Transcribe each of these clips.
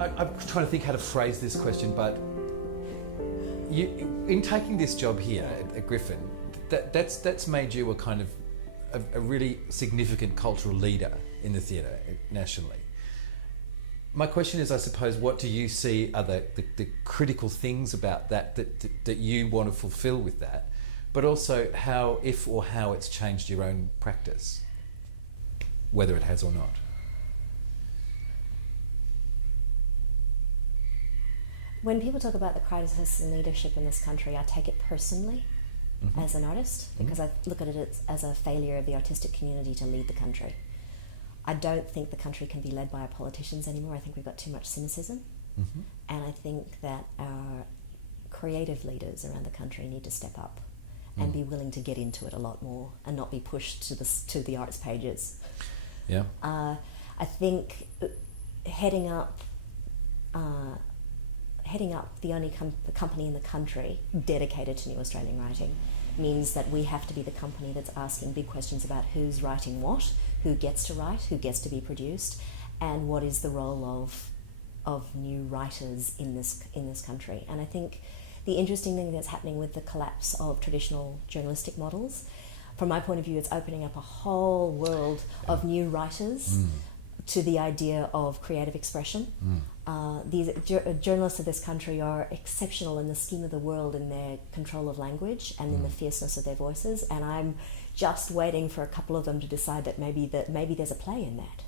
I'm trying to think how to phrase this question, but in taking this job here at Griffin, that's made you a kind of a really significant cultural leader in the theatre nationally. My question is, I suppose, what do you see are the critical things about that you want to fulfil with that, but also how it's changed your own practice, whether it has or not? When people talk about the crisis in leadership in this country, I take it personally as an artist, because I look at it as a failure of the artistic community to lead the country. I don't think the country can be led by our politicians anymore. I think we've got too much cynicism. And I think that our creative leaders around the country need to step up and be willing to get into it a lot more and not be pushed to the arts pages. Yeah. I think heading up the only company in the country dedicated to new Australian writing means that we have to be the company that's asking big questions about who's writing what, who gets to write, who gets to be produced, and what is the role of new writers in this country. And I think the interesting thing that's happening with the collapse of traditional journalistic models, from my point of view, it's opening up a whole world of new writers to the idea of creative expression. These journalists of this country are exceptional in the scheme of the world in their control of language and in the fierceness of their voices, and I'm just waiting for a couple of them to decide that maybe there's a play in that.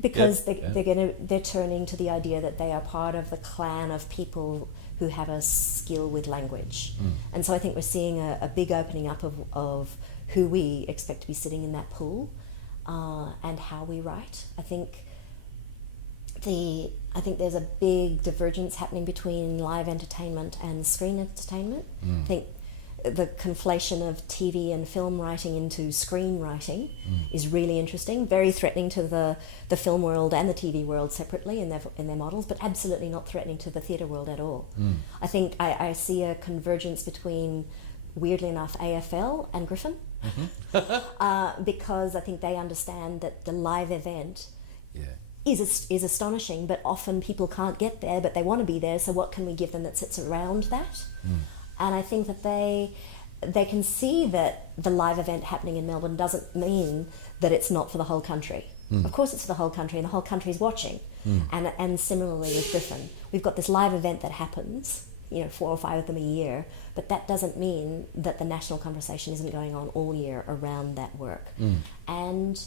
Because they're turning to the idea that they are part of the clan of people who have a skill with language. And so I think we're seeing a big opening up of who we expect to be sitting in that pool and how we write. I think there's a big divergence happening between live entertainment and screen entertainment. I think the conflation of TV and film writing into screen writing is really interesting, very threatening to the film world and the TV world separately in their models, but absolutely not threatening to the theatre world at all. I think I see a convergence between, weirdly enough, AFL and Griffin, because I think they understand that the live event is astonishing, but often people can't get there, but they want to be there, so what can we give them that sits around that? And I think that they can see that the live event happening in Melbourne doesn't mean that it's not for the whole country. Of course it's for the whole country, and the whole country is watching. And similarly with Griffin, we've got this live event that happens, 4 or 5 of them a year, but that doesn't mean that the national conversation isn't going on all year around that work. And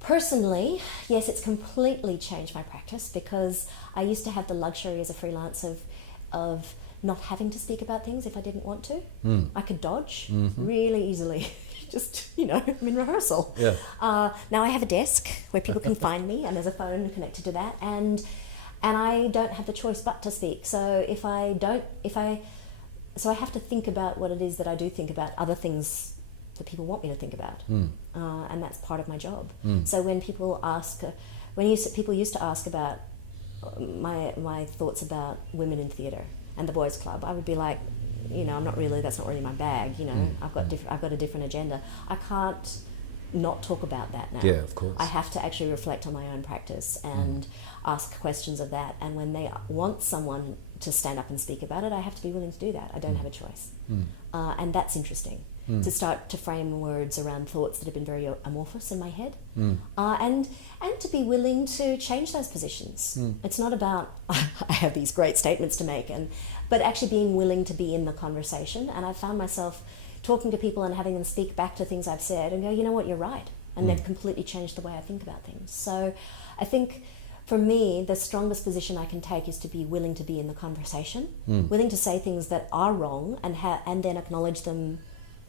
personally, yes, it's completely changed my practice, because I used to have the luxury as a freelance of not having to speak about things if I didn't want to. I could dodge really easily. Just, I'm in rehearsal. Now I have a desk where people can find me, and there's a phone connected to that, and I don't have the choice but to speak. So so I have to think about what it is that I do think about, other things that people want me to think about, and that's part of my job. So when people people used to ask about my thoughts about women in theatre and the boys' club, I would be like, that's not really my bag. I've got a different agenda. I can't not talk about that now. Yeah, of course. I have to actually reflect on my own practice and ask questions of that. And when they want someone to stand up and speak about it, I have to be willing to do that. I don't have a choice. And that's interesting, to start to frame words around thoughts that have been very amorphous in my head, and to be willing to change those positions. It's not about I have these great statements to make, but actually being willing to be in the conversation. And I found myself talking to people and having them speak back to things I've said and go, you know what, you're right. And they've completely changed the way I think about things. So I think for me, the strongest position I can take is to be willing to be in the conversation, willing to say things that are wrong and then acknowledge them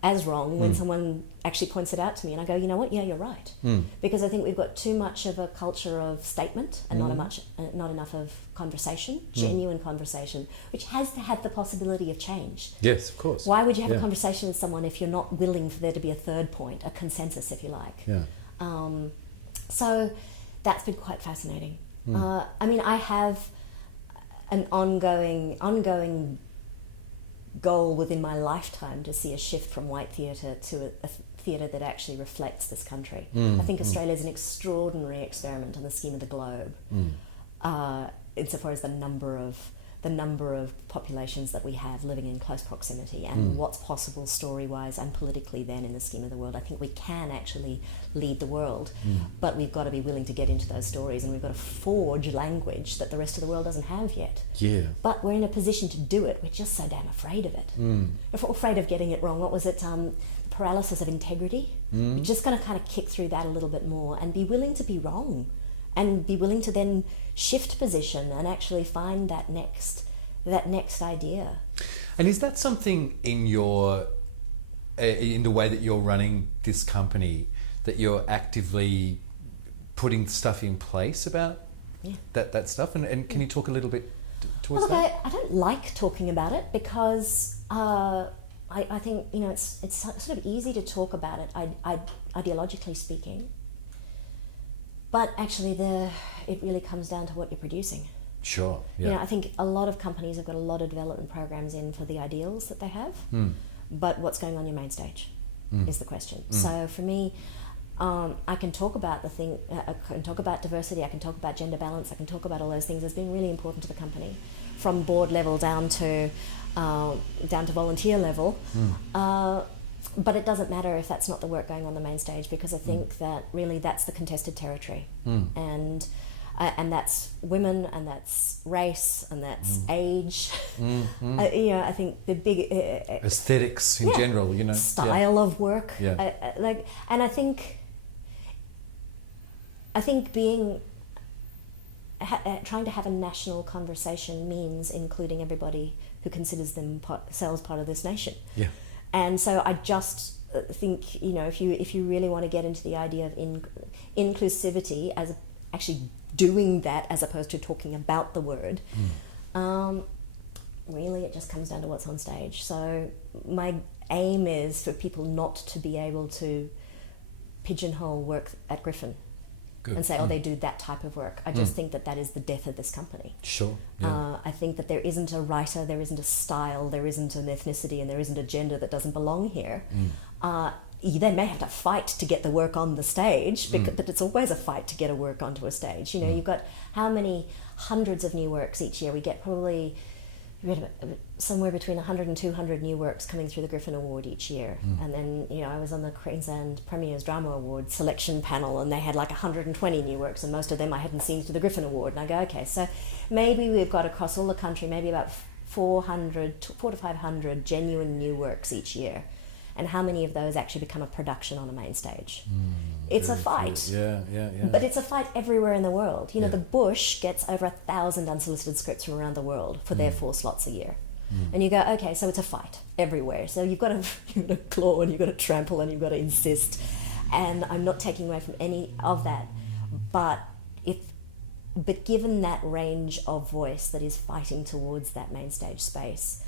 as wrong when someone actually points it out to me, and I go, you know what, yeah, you're right. Because I think we've got too much of a culture of statement and not enough of conversation, genuine conversation, which has to have the possibility of change. Yes, of course. Why would you have a conversation with someone if you're not willing for there to be a third point, a consensus, if you like? So that's been quite fascinating. I have an ongoing goal within my lifetime to see a shift from white theatre to a theatre that actually reflects this country. I think Australia is an extraordinary experiment on the scheme of the globe. insofar as the number of populations that we have living in close proximity and what's possible story-wise and politically then in the scheme of the world. I think we can actually lead the world, but we've got to be willing to get into those stories, and we've got to forge language that the rest of the world doesn't have yet. Yeah. But we're in a position to do it. We're just so damn afraid of it. We're afraid of getting it wrong. What was it? Paralysis of integrity. We're just going to kind of kick through that a little bit more and be willing to be wrong, and be willing to then shift position and actually find that next idea. And is that something in your in the way that you're running this company, that you're actively putting stuff in place about that stuff? And can you talk a little bit towards that? I don't like talking about it because I think, you know, it's sort of easy to talk about it ideologically speaking, but actually it really comes down to what you're producing. Sure. Yeah. You know, I think a lot of companies have got a lot of development programs in for the ideals that they have, but what's going on your main stage is the question. So for me, I can talk about I can talk about diversity, I can talk about gender balance, I can talk about all those things as being really important to the company, from board level down to volunteer level. But it doesn't matter if that's not the work going on the main stage, because I think that really that's the contested territory, and that's women, and that's race, and that's age. You know, I think the big aesthetics in general, you know, style of work. And I think being trying to have a national conversation means including everybody who considers themselves part of this nation. Yeah. And so I just think, you know, if you really want to get into the idea of inclusivity as actually doing that as opposed to talking about the word, really it just comes down to what's on stage. So my aim is for people not to be able to pigeonhole work at Griffin. Good. And say, they do that type of work. I just think that is the death of this company. Sure. Yeah. I think that there isn't a writer, there isn't a style, there isn't an ethnicity, and there isn't a gender that doesn't belong here. They may have to fight to get the work on the stage, but it's always a fight to get a work onto a stage. You know, you've got how many hundreds of new works each year? We get probably somewhere between 100 and 200 new works coming through the Griffin Award each year. And then, you know, I was on the Queensland Premier's Drama Award selection panel, and they had like 120 new works, and most of them I hadn't seen to the Griffin Award. And I go, okay, so maybe we've got across all the country maybe about 400 to 500 genuine new works each year. And how many of those actually become a production on a main stage? It's a fight. Yeah. But it's a fight everywhere in the world. You know, the Bush gets over 1,000 unsolicited scripts from around the world for their 4 slots a year. And you go, okay, so it's a fight everywhere. So you've got to claw, and you've got to trample, and you've got to insist. And I'm not taking away from any of that. But given that range of voice that is fighting towards that main stage space,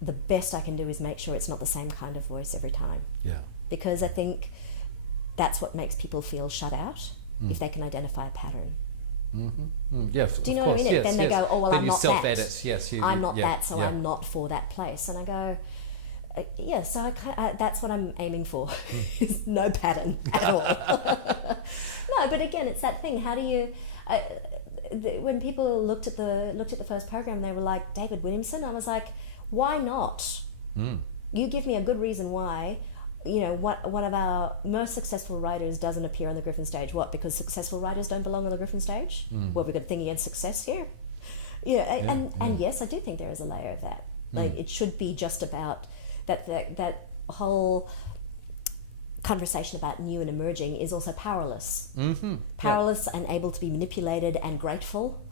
the best I can do is make sure it's not the same kind of voice every time. Yeah. Because I think that's what makes people feel shut out, if they can identify a pattern. Yeah, do you know what I mean? Then they go, oh, well, then I'm you not self-edit. that. Yes, I'm not that, so I'm not for that place. And I go, so that's what I'm aiming for, is no pattern at all. No, but again, it's that thing. How do you... when people looked at the first program, they were like, David Williamson? I was like, why not? You give me a good reason why. You know, one of our most successful writers doesn't appear on the Griffin stage. What? Because successful writers don't belong on the Griffin stage? Well, we've got a thing against success here. And yes, I do think there is a layer of that. Like, it should be just about that whole conversation about new and emerging is also powerless. Powerless and able to be manipulated, and grateful.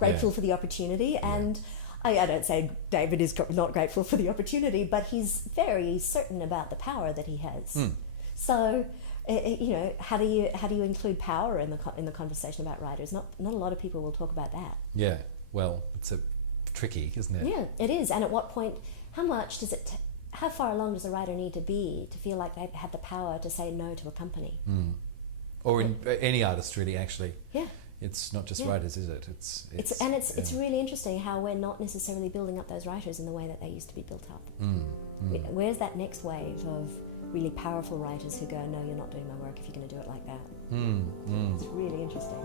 Grateful for the opportunity. And I don't say David is not grateful for the opportunity, but he's very certain about the power that he has. So, you know, how do you include power in the conversation about writers? Not a lot of people will talk about that. Yeah, well, it's tricky, isn't it? Yeah, it is. And at what point? How much does it? How far along does a writer need to be to feel like they have the power to say no to a company? Or in any artist, really, actually. Yeah. It's not just writers, is it? It's really interesting how we're not necessarily building up those writers in the way that they used to be built up. Where's that next wave of really powerful writers who go, no, you're not doing my work if you're going to do it like that? It's really interesting.